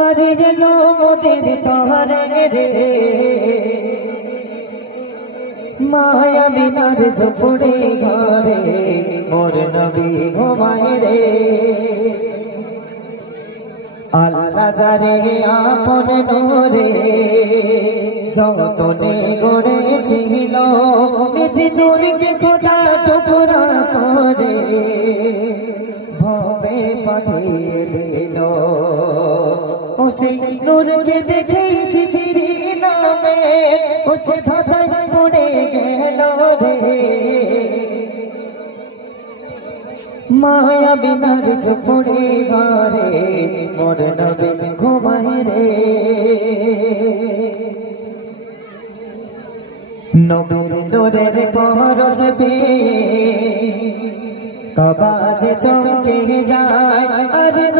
আরে গেল মোদের তরে রে মায়া বিনার ঝোপড়ে ঘরে মোর নবী ঘুমায় রে আল্লাহ যারে আপন নূরে যতনে গড়েছিল নিজ নূরকে খোদা টুকরা করে ভবে পাঠিয়ে দিল ও সেই নূরকে দেখেই চিঠির নামে ও সে ধাঁধায় পড়ে গেল রে মায়া বিনার ঝোপড়ে ঘরে মোর নবী ঘুমায় রে নবীর নূরের পরশ পেয়ে কাবা যে চমকে যায় আর